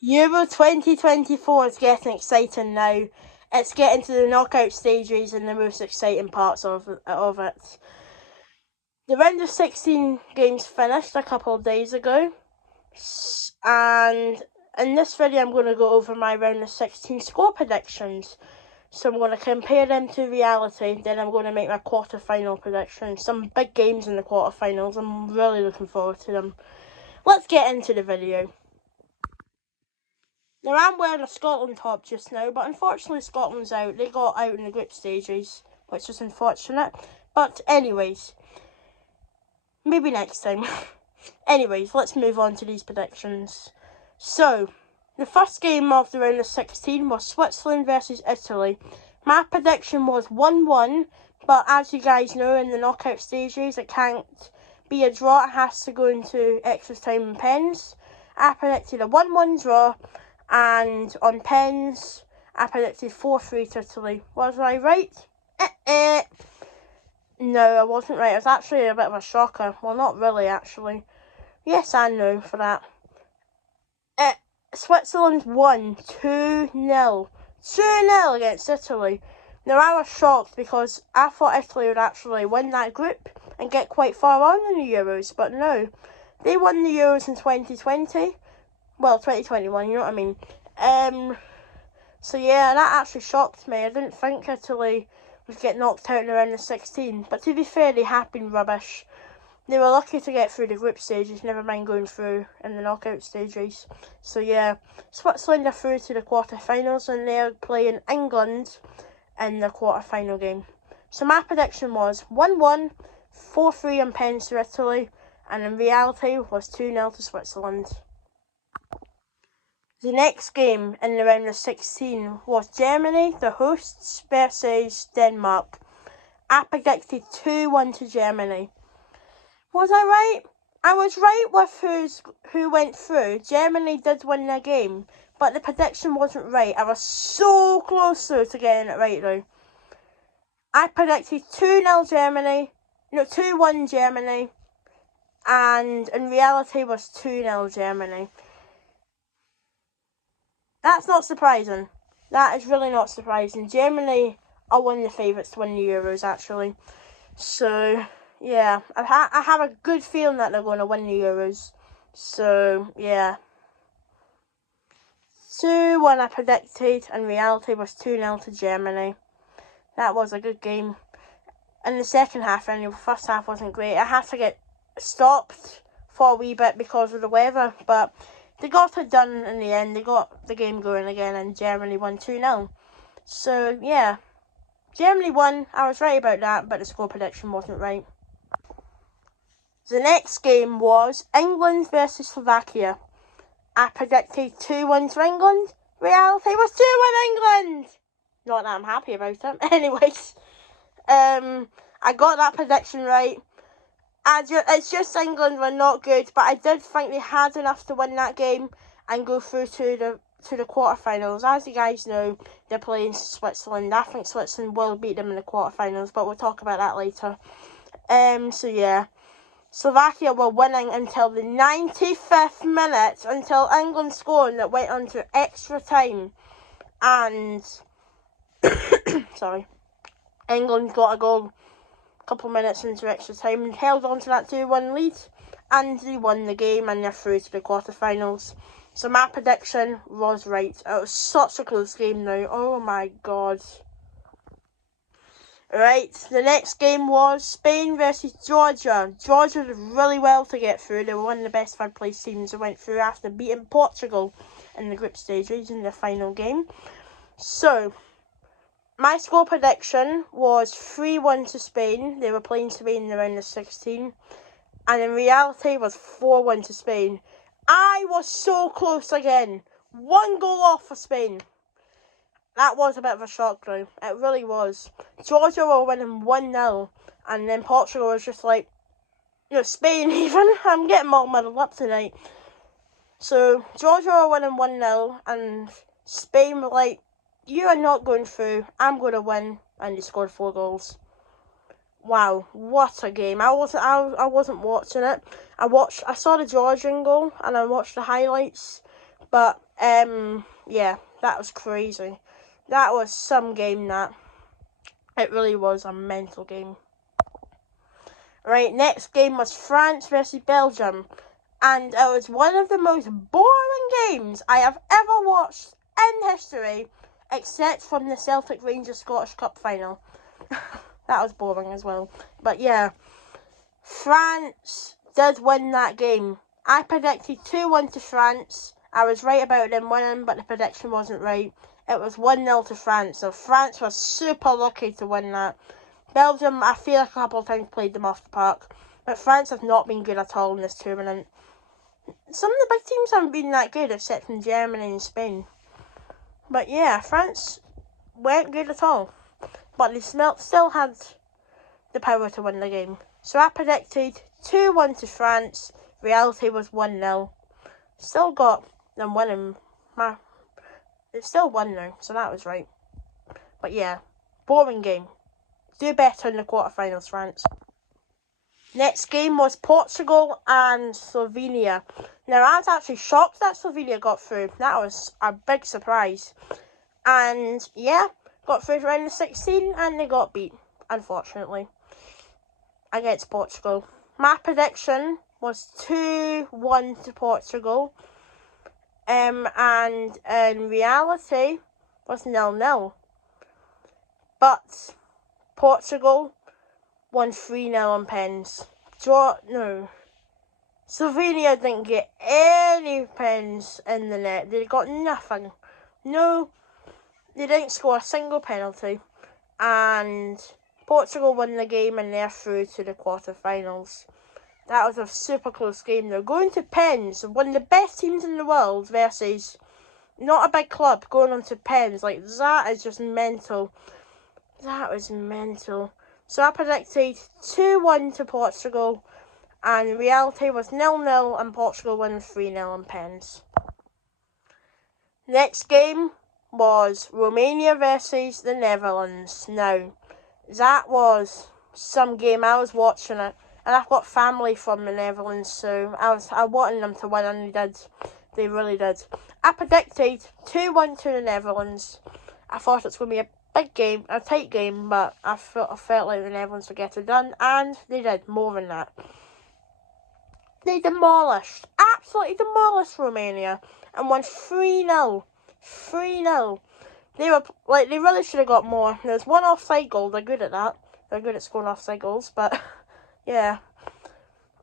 Euro 2024 is getting exciting now. It's getting to the knockout stages and the most exciting parts of it. The round of 16 games finished a couple of days ago, and in this video I'm going to go over my round of 16 score predictions. So I'm going to compare them to reality, then I'm going to make my quarter-final predictions. Some big games in the quarter-finals, I'm really looking forward to them. Let's get into the video. Now, I'm wearing a Scotland top just now, but unfortunately Scotland's out. They got out in the group stages, which is unfortunate. But anyways, maybe next time. Anyways, let's move on to these predictions. So, the first game of the round of 16 was Switzerland versus Italy. My prediction was 1-1, but as you guys know, in the knockout stages, it can't be a draw. It has to go into extra time and pens. I predicted a 1-1 draw, and on pens, I predicted 4-3 to Italy. Was I right? No, I wasn't right. It was actually a bit of a shocker. Well, not really, actually. Yes and no for that. Switzerland won 2-0. 2-0 against Italy. Now, I was shocked because I thought Italy would actually win that group and get quite far on in the Euros, but no. They won the Euros in 2020. Well, 2021, you know what I mean. So yeah, that actually shocked me. I didn't think Italy would get knocked out in the round of 16. But to be fair, they have been rubbish. They were lucky to get through the group stages, never mind going through in the knockout stages. So yeah, Switzerland are through to the quarter-finals and they're playing England in the quarter-final game. So my prediction was 1-1, 4-3 on pens to Italy, and in reality was 2-0 to Switzerland. The next game in the round of 16 was Germany, the hosts, versus Denmark. I predicted 2-1 to Germany. Was I right? I was right with who went through. Germany did win their game, but the prediction wasn't right. I was so close though to getting it right though. I predicted 2-0 Germany, no 2-1 Germany, and in reality was 2-0 Germany. That's not surprising. That is really not surprising. Germany are one of the favourites to win the Euros actually. So yeah, I have a good feeling that they're going to win the Euros. So, yeah. 2-1 I predicted, and reality was 2-0 to Germany. That was a good game. In the second half, anyway, the first half wasn't great. I had to get stopped for a wee bit because of the weather, but they got it done in the end. They got the game going again, and Germany won 2-0. So, yeah. Germany won. I was right about that, but the score prediction wasn't right. The next game was England versus Slovakia. I predicted 2-1 to England. Reality was 2-1 England. Not that I'm happy about it. Anyways, I got that prediction right. It's just England were not good, but I did think they had enough to win that game and go through to the quarterfinals. As you guys know, they're playing Switzerland. I think Switzerland will beat them in the quarterfinals, but we'll talk about that later. So yeah. Slovakia were winning until the 95th minute, until England scored, and it went on to extra time. And, England got a goal a couple of minutes into extra time and held on to that 2-1 lead. And they won the game and they're through to the quarterfinals. So my prediction was right. It was such a close game now. Oh my god. Right, the next game was Spain versus Georgia. Georgia did really well to get through. They were one of the best third place teams that went through after beating Portugal in the group stages in the final game. So, my score prediction was 3-1 to Spain. They were playing Spain in the round of 16. And in reality was 4-1 to Spain. I was so close again. 1 goal off for Spain. That was a bit of a shock though. It really was. Georgia were winning 1-0, and then Portugal was just like, Spain even. I'm getting all muddled up tonight. So, Georgia were winning 1-0, and Spain were like, you are not going through, I'm going to win, and they scored 4 goals. Wow, what a game. I wasn't watching it. I saw the Georgian goal, and I watched the highlights, but Yeah, that was crazy. That was some game, that. It really was a mental game. Right, next game was France versus Belgium. And it was one of the most boring games I have ever watched in history, except from the Celtic Rangers Scottish Cup final. That was boring as well. But yeah, France did win that game. I predicted 2-1 to France. I was right about them winning, but the prediction wasn't right. It was 1-0 to France, so France was super lucky to win that. Belgium, I feel like a couple of times played them off the park, but France have not been good at all in this tournament. Some of the big teams haven't been that good, except from Germany and Spain. But yeah, France weren't good at all, but they still had the power to win the game. So I predicted 2-1 to France. Reality was 1-0. Still got them winning. It's still 1-0, so that was right. But yeah, boring game. Do better in the quarterfinals, France. Next game was Portugal and Slovenia. Now, I was actually shocked that Slovenia got through. That was a big surprise. And yeah, got through to round of 16 and they got beat, unfortunately, against Portugal. My prediction was 2-1 to Portugal. And in reality was 0-0. But Portugal won 3-0 on pens. Slovenia didn't get any pens in the net. They got nothing. No, they didn't score a single penalty. And Portugal won the game and they're through to the quarterfinals. That was a super close game. They're going to pens. One of the best teams in the world versus not a big club going on to pens. Like, that is just mental. That was mental. So I predicted 2-1 to Portugal, and reality was 0-0 and Portugal won 3-0 on pens. Next game was Romania versus the Netherlands. Now, that was some game. I was watching it, and I've got family from the Netherlands, so I wanted them to win, and they did. They really did. I predicted 2-1 to the Netherlands. I thought it was going to be a big game, a tight game, but I felt like the Netherlands would get it done, and they did more than that. They absolutely demolished Romania, and won 3-0. 3-0. They really should have got more. There's one offside goal. They're good at that. They're good at scoring offside goals, but yeah.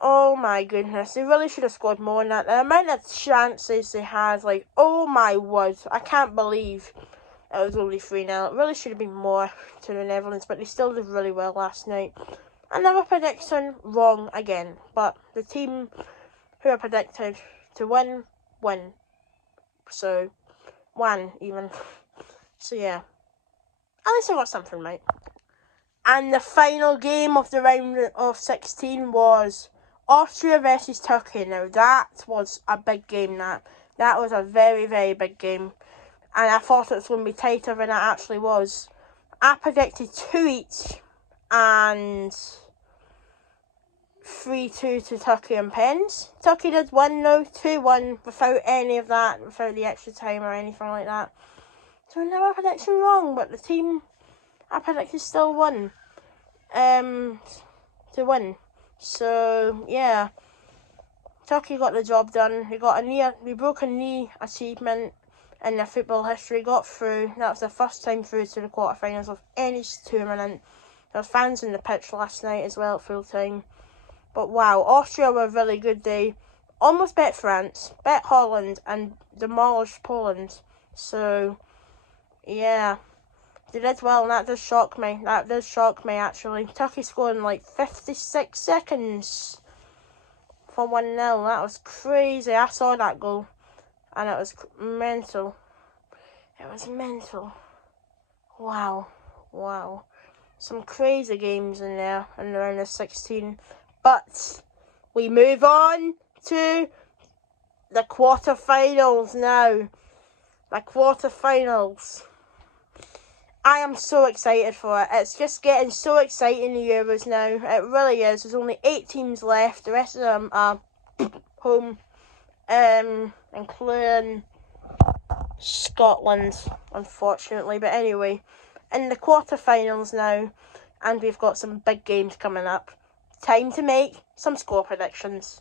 Oh my goodness, they really should have scored more than that. The amount of chances they had, oh my word, I can't believe it was only 3-0. It really should have been more to the Netherlands, but they still did really well last night. Another prediction wrong again, but the team who I predicted to win. So, won even. So yeah, at least I got something right. And the final game of the round of 16 was Austria versus Turkey. Now, that was a big game, that was a very, very big game. And I thought it was going to be tighter than it actually was. I predicted 2 each and 3-2 to Turkey and pens. Turkey did win though, 2-1, without any of that, without the extra time or anything like that. So another prediction wrong, but the team I predicted still won. To win. So yeah, Turkey got the job done. They broke a knee achievement in their football history, got through. That was the first time through to the quarterfinals of any tournament. There was fans in the pitch last night as well at full time. But wow, Austria were really good. They almost bet France, bet Holland, and demolished Poland. So yeah, they did well, and that does shock me. Actually. Turkey scored in 56 seconds for 1-0. That was crazy. I saw that goal, and it was mental. It was mental. Wow. Some crazy games in there in the round of 16. But we move on to the quarterfinals now. The quarterfinals. I am so excited for it. It's just getting so exciting, the Euros now. It really is. There's only 8 teams left. The rest of them are home, including Scotland, unfortunately. But anyway, in the quarterfinals now, and we've got some big games coming up. Time to make some score predictions.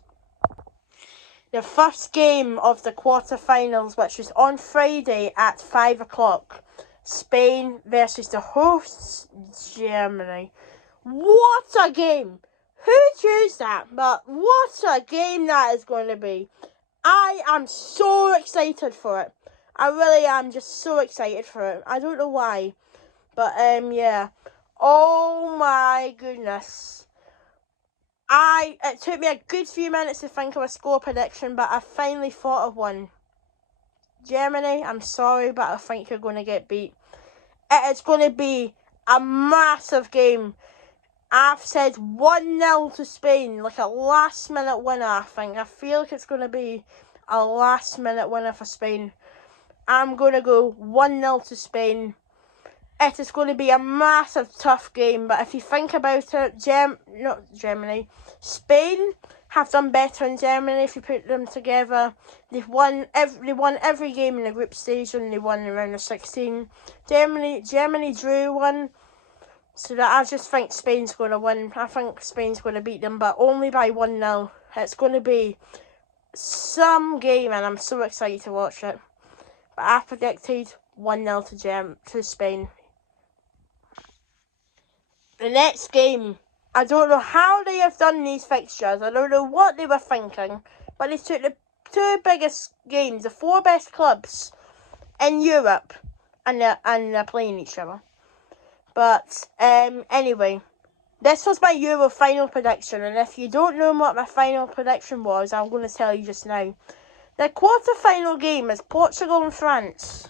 The first game of the quarterfinals, which is on Friday at 5 o'clock, Spain versus the hosts, Germany. What a game! Who chose that? But what a game that is going to be. I am so excited for it. I really am just so excited for it. I don't know why. But, yeah. Oh my goodness. It took me a good few minutes to think of a score prediction, but I finally thought of one. Germany, I'm sorry, but I think you're going to get beat. It is going to be a massive game. I've said 1-0 to Spain, like a last-minute winner, I think. I feel like it's going to be a last-minute winner for Spain. I'm going to go 1-0 to Spain. It is going to be a massive, tough game, but if you think about it, not Germany, Spain have done better than Germany if you put them together. They won every game in the group stage and they won around the 16. Germany drew one, so that I just think Spain's going to win. I think Spain's going to beat them, but only by 1-0. It's going to be some game, and I'm so excited to watch it. But I predicted 1-0 to Spain. The next game, I don't know how they have done these fixtures. I don't know what they were thinking, but they took the two biggest games, the four best clubs in Europe, and they're playing each other. But anyway, this was my Euro final prediction, and if you don't know what my final prediction was, I'm going to tell you just now. The quarter-final game is Portugal and France.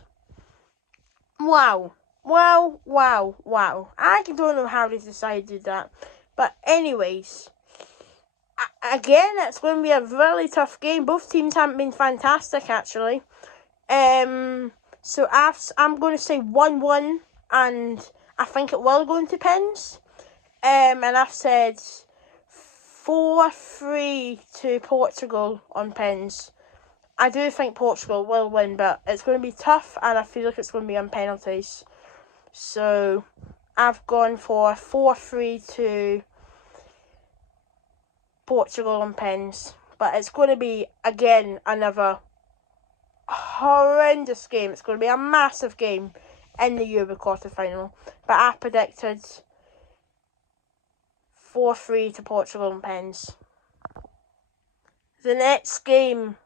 Wow. Wow. I don't know how they decided that. But anyways, again, it's going to be a really tough game. Both teams haven't been fantastic, actually. So I'm going to say 1-1, and I think it will go into pens. And I've said 4-3 to Portugal on pens. I do think Portugal will win, but it's going to be tough, and I feel like it's going to be on penalties. So I've gone for 4-3 to Portugal on pens. But it's going to be, again, another horrendous game. It's going to be a massive game in the Euro quarter-final. But I predicted 4-3 to Portugal on pens. The next game,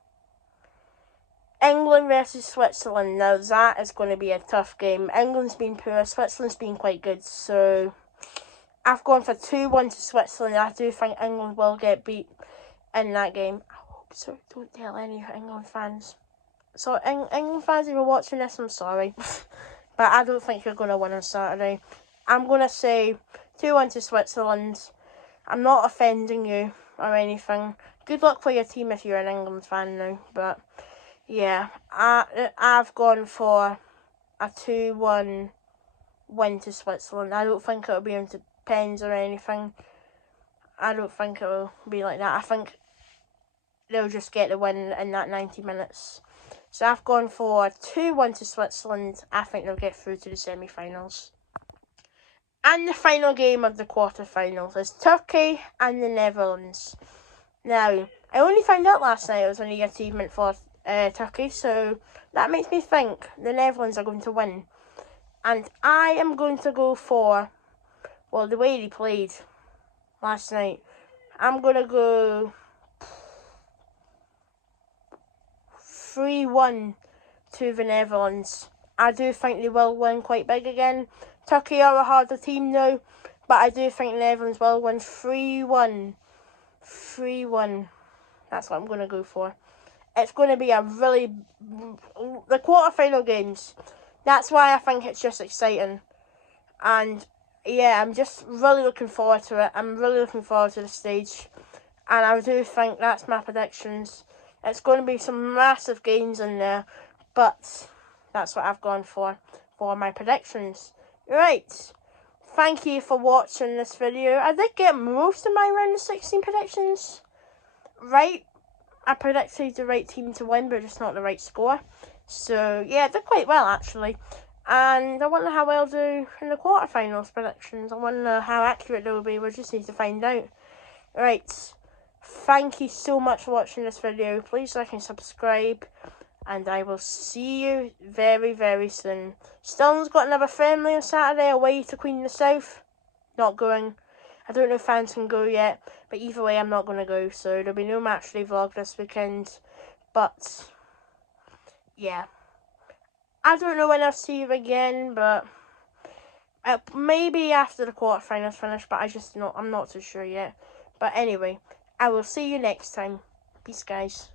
England versus Switzerland. Now that is going to be a tough game. England's been poor, Switzerland's been quite good, so I've gone for 2-1 to Switzerland. I do think England will get beat in that game. I hope so. Don't tell any England fans. So England fans, if you're watching this, I'm sorry. But I don't think you're going to win on Saturday. I'm going to say 2-1 to Switzerland. I'm not offending you or anything. Good luck for your team if you're an England fan now, but yeah, I've gone for a 2-1 win to Switzerland. I don't think it'll be into pens or anything. I don't think it'll be like that. I think they'll just get the win in that 90 minutes. So I've gone for 2-1 to Switzerland. I think they'll get through to the semi-finals. And the final game of the quarter-finals is Turkey and the Netherlands. Now, I only found out last night it was a new achievement for Turkey, so that makes me think the Netherlands are going to win. And I am going to go for, well, the way they played last night, I'm going to go 3-1 to the Netherlands. I do think they will win quite big again. Turkey are a harder team now, but I do think the Netherlands will win 3-1. 3-1. That's what I'm going to go for. It's going to be a really... The quarter-final games, that's why I think it's just exciting. And, yeah, I'm just really looking forward to it. I'm really looking forward to the stage. And I do think that's my predictions. It's going to be some massive games in there. But that's what I've gone for my predictions. Right. Thank you for watching this video. I did get most of my round of 16 predictions right. I predicted the right team to win, but just not the right score. So, yeah, did quite well, actually. And I wonder how they'll do in the quarterfinals predictions. I wonder how accurate they'll be. We'll just need to find out. Right. Thank you so much for watching this video. Please like and subscribe. And I will see you very, very soon. Stirling's got another friendly on Saturday away to Queen of the South. Not going. I don't know if fans can go yet. But either way, I'm not going to go. So there'll be no matchday vlog this weekend. But, yeah. I don't know when I'll see you again, but maybe after the quarterfinals finish, but I'm not too sure yet. But anyway, I will see you next time. Peace, guys.